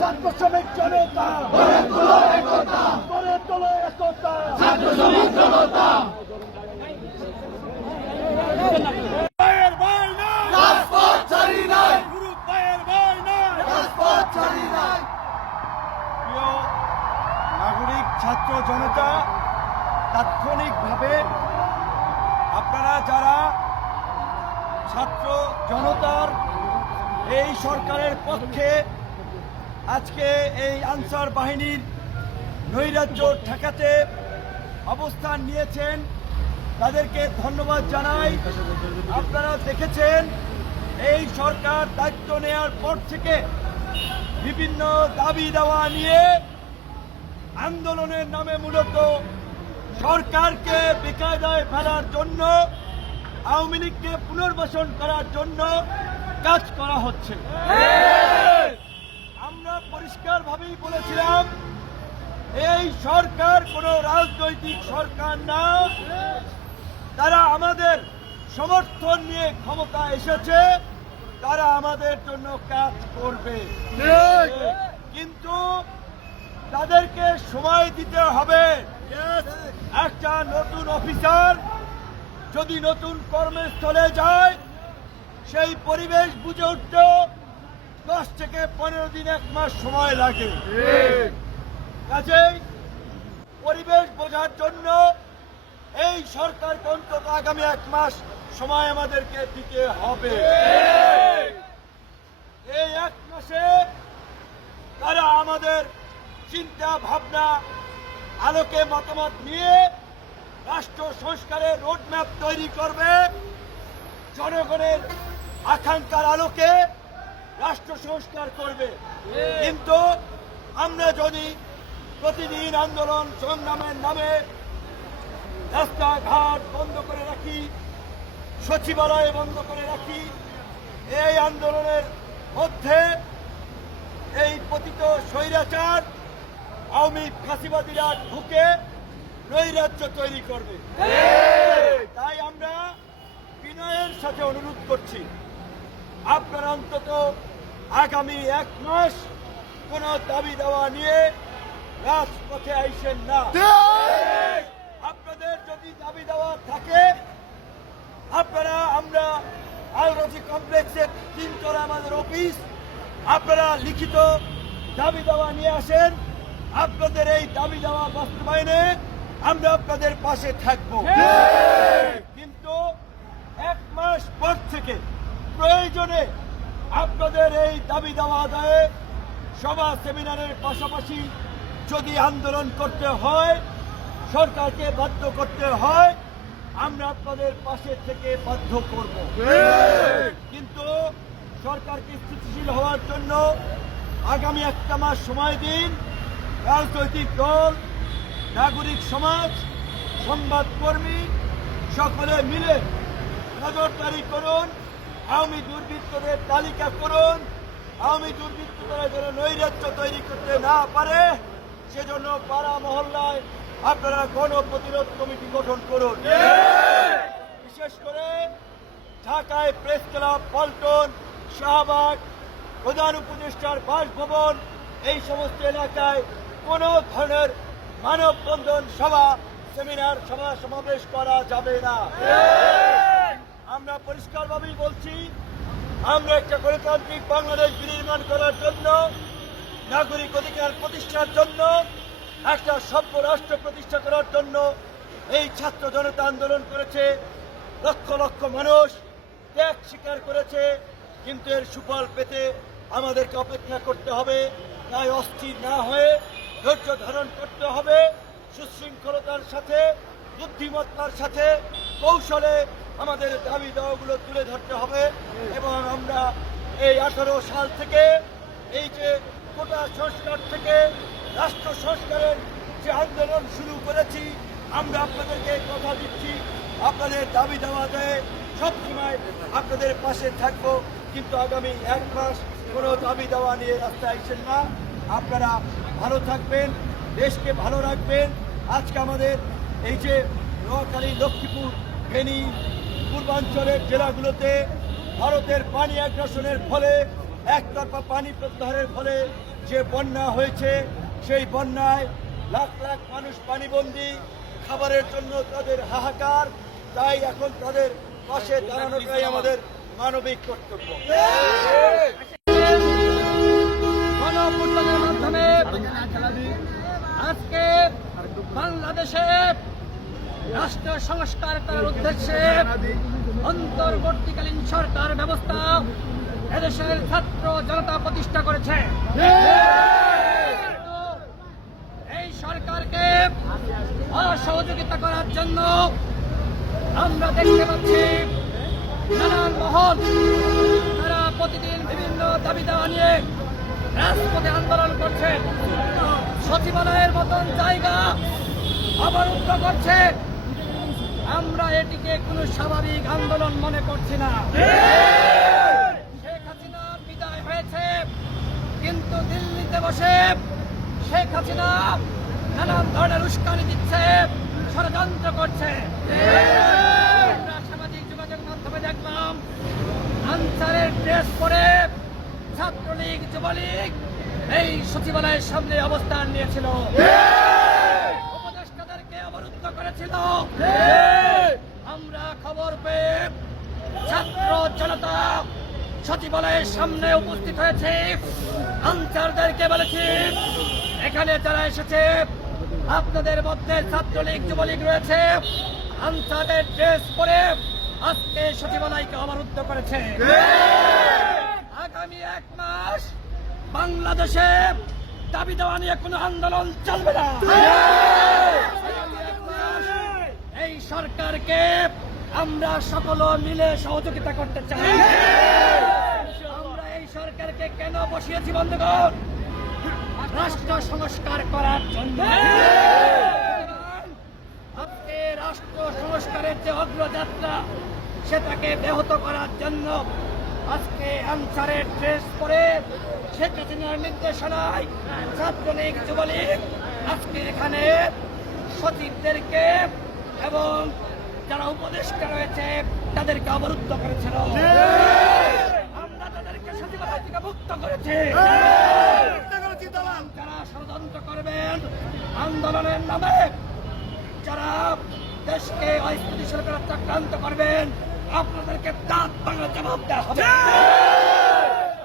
ছাত্র শ্রমিক জনতা নাগরিক ছাত্র জনতা, তাৎক্ষণিকভাবে আপনারা যারা ছাত্র জনতার এই সরকারের পক্ষে আজকে এই আনসার বাহিনীর নৈরাজ্য ঠেকাতে অবস্থান নিয়েছেন, তাদেরকে ধন্যবাদ জানাই। আপনারা দেখেছেন এই সরকার দায়িত্ব নেওয়ার পর থেকে বিভিন্ন দাবি দেওয়া নিয়ে আন্দোলনের নামে মূলত সরকারকে বেকায়দায় ফেলার জন্য, আওয়ামী লীগকে পুনর্বাসন করার জন্য কাজ করা হচ্ছে। আমরা পরিষ্কারভাবেই বলেছিলাম এই সরকার কোন রাজনৈতিক সরকার না, তারা আমাদের সমর্থন নিয়ে ক্ষমতা এসেছে, তারা আমাদের জন্য কাজ করবে, কিন্তু তাদেরকে সময় দিতে হবে। একটা নতুন অফিসার যদি নতুন কর্মস্থলে যায়, সেই পরিবেশ বুঝে উঠতে 10 থেকে 15 দিন, 1 মাস সময় লাগে। কাজেই পরিবেশ বোঝার জন্য এই সরকারকে অন্তত আগামী 1 মাস সময় আমাদেরকে দিতে হবে। এই 1 মাসে তারা আমাদের চিন্তা ভাবনা আলোকে মতামত নিয়ে রাষ্ট্র সংস্কারের রোডম্যাপ তৈরি করবে। জনগণের আকাঙ্ক্ষার আলোকে রাষ্ট্র সংস্কার করবে। কিন্তু আমরা যদি প্রতিদিন আন্দোলন সংগ্রামের নামে রাস্তাঘাট বন্ধ করে রাখি, সচিবালয় বন্ধ করে রাখি, এই আন্দোলনের মধ্যে এই পতিত স্বৈরাচার আওয়ামী ফাঁসিবাদীরা ঢুকে নৈরাজ্য তৈরি করবে। তাই আমরা বিনয়ের সাথে অনুরোধ করছি, আপনারা অন্তত আগামী 1 মাস কোন দাবি দেওয়া নিয়ে রাজপথে আইসেন না। আপনাদের যদি দাবি দেওয়া থাকে, আপনারা আমরা আলরাজি কমপ্লেক্সের 3 তলা আমাদের অফিস, আপনারা লিখিত দাবি দেওয়া নিয়ে আসেন। আপনাদের এই দাবি দেওয়া বাস্তবায়নে আমরা আপনাদের পাশে থাকব। কিন্তু 1 মাস পর থেকে প্রয়োজনে আপনাদের এই দাবি দেওয়া আদায়ে সভা সেমিনারের পাশাপাশি যদি আন্দোলন করতে হয়, সরকারকে বাধ্য করতে হয়, আমরা আপনাদের পাশে থেকে বাধ্য করব। কিন্তু সরকারকে স্থিতিশীল হওয়ার জন্য আগামী 1 মাস সময় দিন। রাজনৈতিক দল, নাগরিক সমাজ, সংবাদকর্মী সকলে মিলে নজরদারি করুন, আওয়ামী দুর্বৃত্তদের তালিকা করুন। আওয়ামী দুর্বৃত্তরা যেন নৈরাজ্য তৈরি করতে না পারে, সেজন্য পাড়া মহল্লায় আপনারা গণপ্রতিরোধ কমিটি গঠন করুন। বিশেষ করে ঢাকায় প্রেস ক্লাব, পল্টন, শাহবাগ, প্রধান উপদেষ্টার বাসভবন, এই সমস্ত এলাকায় কোন ধরনের মানববন্ধন সভা, সেমিনার, সভা সমাবেশ করা যাবে না। আমরা পরিষ্কারভাবেই বলছি, আমরা একটা গণতান্ত্রিক বাংলাদেশ বিনির্মাণ করার জন্য, নাগরিক অধিকার প্রতিষ্ঠার জন্য, একটা সভ্য রাষ্ট্র প্রতিষ্ঠা করার জন্য এই ছাত্র জনতা আন্দোলন করেছে। লক্ষ লক্ষ মানুষ ত্যাগ স্বীকার করেছে, কিন্তু এর সুফল পেতে আমাদেরকে অপেক্ষা করতে হবে। তাই অস্থির না হয়ে ধৈর্য ধারণ করতে হবে, সুশৃঙ্খলতার সাথে, বুদ্ধিমত্তার সাথে, কৌশলে আমাদের দাবি দেওয়াগুলো তুলে ধরতে হবে। এবং আমরা এই 18 সাল থেকে এই যে কোটা সংস্কার থেকে রাষ্ট্র সংস্কারের যে আন্দোলন শুরু করেছি, আমরা আপনাদেরকে কথা দিচ্ছি, আপনাদের দাবি দেওয়া দেয় সবসময় আপনাদের পাশে থাকবো। কিন্তু আগামী 1 মাস কোনো দাবি দেওয়া নিয়ে রাস্তায় আইছেন না। আপনারা ভালো থাকবেন, দেশকে ভালো রাখবেন। আজকে আমাদের এই যে নোয়াখালী, লক্ষ্মীপুর, ফেনী, পূর্বাঞ্চলের জেলাগুলোতে ভারতের পানি আগ্রাসনের ফলে একতরফা পানি প্রত্যাহারের ফলে যে বন্যা হয়েছে, সেই বন্যায় লাখ লাখ মানুষ পানিবন্দী, খাবারের জন্য তাদের হাহাকার। তাই এখন তাদের পাশে দাঁড়ানোটাই আমাদের মানবিক কর্তব্য। গণঅভ্যুত্থানের মাধ্যমে আজকে বাংলাদেশে রাষ্ট্র সংস্কার করার উদ্দেশ্যে অন্তর্বর্তীকালীন সরকার ব্যবস্থা এদেশের ছাত্র জনতা প্রতিষ্ঠা করেছে। এই সরকারকে অসহযোগিতা করার জন্য আমরা দেখতে পাচ্ছি নানান মহল তারা প্রতিদিন বিভিন্ন দাবি দাওয়া নিয়ে রাজপথে আন্দোলন করছে, সচিবালয়ের মতন জায়গা অবরুদ্ধ করছে। আমরা এটিকে কোনো স্বাভাবিক আন্দোলন মনে করছি না। শেখ হাসিনার বিদায় হয়েছে, কিন্তু দিল্লিতে বসে শেখ হাসিনা নানান ধরনের উস্কানি দিচ্ছে, ষড়যন্ত্র করছে। আমরা সামাজিক যোগাযোগ মাধ্যমে দেখলাম আনসারের ড্রেস পরে ছাত্রলীগ যুবলীগ এই সচিবালয়ের সামনে অবস্থান নিয়েছিল, উপদেষ্টাদেরকে অবরুদ্ধ করেছিল। আমরা খবর পেয়ে ছাত্র জনতা সচিবালয়ের সামনে উপস্থিত হয়েছে, আনসারদেরকে বলেছি এখানে যারা এসেছে আপনাদের মধ্যে ছাত্রলীগ যুবলীগ রয়েছে, আনসারের ড্রেস পরে আজকে সচিবালয়কে অবরুদ্ধ করেছে। আগামী 1 মাস বাংলাদেশে দাবি দেওয়া নিয়ে কোনো আন্দোলন চলবে না। এই সরকারকে আমরা সকল মিলে সহযোগিতা করতে চাই। আমরা এই সরকারকে কেন বসিয়েছি বন্ধুগণ? রাষ্ট্র সংস্কার করার জন্য। আজকে রাষ্ট্র সংস্কারের যে অগ্রযাত্রা সেটাকে ব্যাহত করার জন্য আজকে আনসারের ড্রেস পরে শেখ হাসিনার নির্দেশনায় ছাত্রলীগ যুবলীগ আজকে এখানে সচিবদেরকে এবং যারা উপদেষ্টা রয়েছে তাদেরকে অবরুদ্ধ করেছিল। আমরা তাদেরকে সচিবালয় থেকে মুক্ত করেছি। যারা ষড়যন্ত্র করবেন আন্দোলনের নামে, যারা দেশকে অস্থিতিশীল করার চক্রান্ত করবেন, আপনাদেরকে দাঁত ভাঙা জবাব দেওয়া হবে।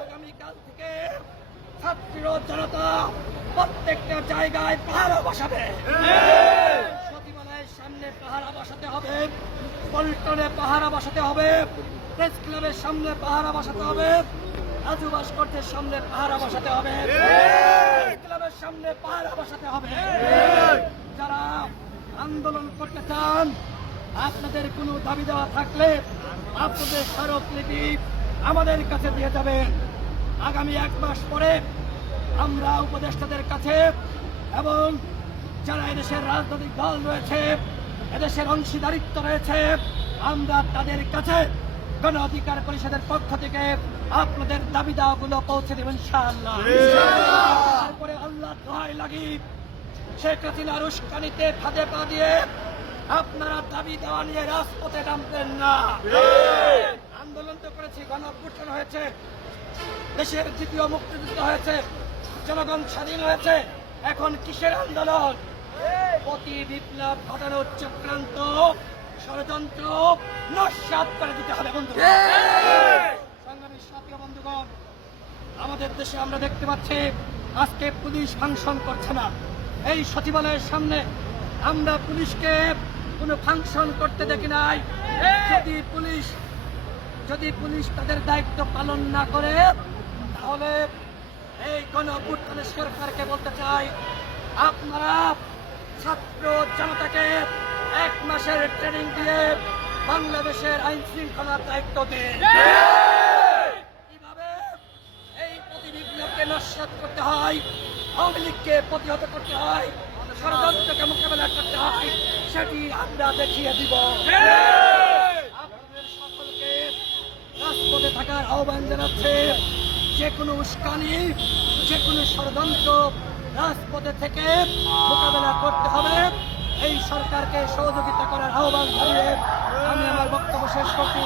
আগামীকাল থেকে ছাত্র জনতা প্রত্যেকটা জায়গায় পাহারা বসাবে। সচিবালয়ের সামনে পাহারা বসাতে হবে, পল্টনে পাহারা বসাতে হবে, প্রেস ক্লাবের সামনে পাহারা বসাতে হবে, রাজু ভাস্কর্যের সামনে পাহারা বসাতে হবে, ক্লাবের সামনে পাহারা বসাতে হবে। যারা আন্দোলন করতে চান, আপনাদের কোনো দাবি দেওয়া থাকলে আপনাদের স্মারকলিপি আমাদের কাছে দিয়ে যাবেন। আগামী 1 মাস পরে আমরা উপদেষ্টাদের কাছে এবং যারা এদেশের রাজনৈতিক দল রয়েছে, এদেশের অংশীদারিত্ব রয়েছে, আমরা তাদের কাছে গণ অধিকার পরিষদের পক্ষ থেকে আপনাদের দাবি দাওয়াগুলো পৌঁছে দেবেন ইনশাআল্লাহ। তারপরে আল্লাহ দোহাই লাগি শেখ হাসিনার উস্কানিতে ফাঁদে পা দিয়ে আপনারা দাবি দেওয়া নিয়ে রাজপথে নামবেন না। আন্দোলন তো করেছি, গণঅভ্যুত্থান হয়েছে, দেশের দ্বিতীয় মুক্তিযুদ্ধ হয়েছে, জনগণ স্বাধীন হয়েছে। এখন কিসের আন্দোলন? প্রতি বিপ্লব ঘটানোর চক্রান্ত ষড়যন্ত্র নস্যাৎ করে দিতে হবে বন্ধু। সংগ্রামী সাথী বন্ধুগণ, আমাদের দেশে আমরা দেখতে পাচ্ছি আজকে পুলিশ ফাংশন করছে না। এই সচিবালয়ের সামনে আমরা পুলিশকে কোনো ফাংশন করতে দেখি নাই। যদি পুলিশ তাদের দায়িত্ব পালন না করে, তাহলে এই গণঅভ্যুত্থানের সরকারকে বলতে চাই, আপনারা ছাত্র জনতাকে 1 মাসের ট্রেনিং দিয়ে বাংলাদেশের আইন শৃঙ্খলার দায়িত্ব দিন। কিভাবে এই প্রতিবিপ্লবকে নস্যাৎ করতে হয়, আওয়ামী লীগকে প্রতিহত করতে হয়, ষড়যন্ত্রকে মোকাবেলা করতে হয়, সেটি আমরা দেখিয়ে দিব। আপনাদের সকলকে রাজপথে থাকার আহ্বান জানাচ্ছে। যে কোনো উস্কানি, যে কোনো ষড়যন্ত্র রাজপথে থেকে মোকাবেলা করতে হবে। এই সরকারকে সহযোগিতা করার আহ্বান জানিয়ে আমি আমার বক্তব্য শেষ করছি।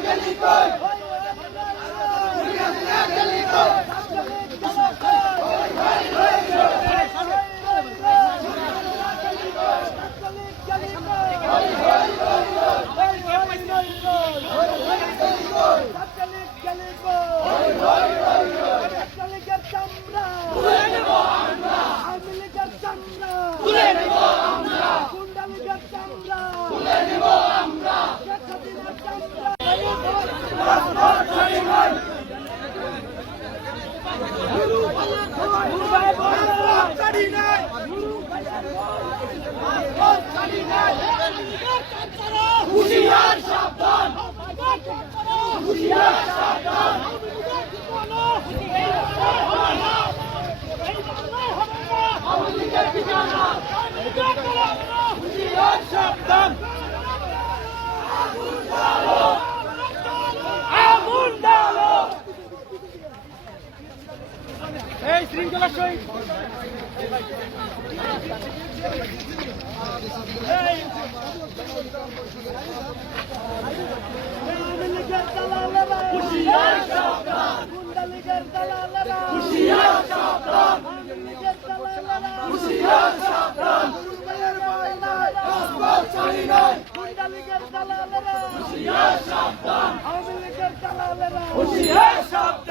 গেলি কই হুশিয়ার সাবধান হুশিয়ার সাবধান হুশিয়ার সাবধান আগুন ডালো এই শৃঙ্খলা সহিত হুশিয়ার সাবধান হুশিয়ার সাবধান হুশিয়ার সাবধান রাজপথ ছাড়ি নাই হুশিয়ার সাবধান হুশিয়ার সাবধান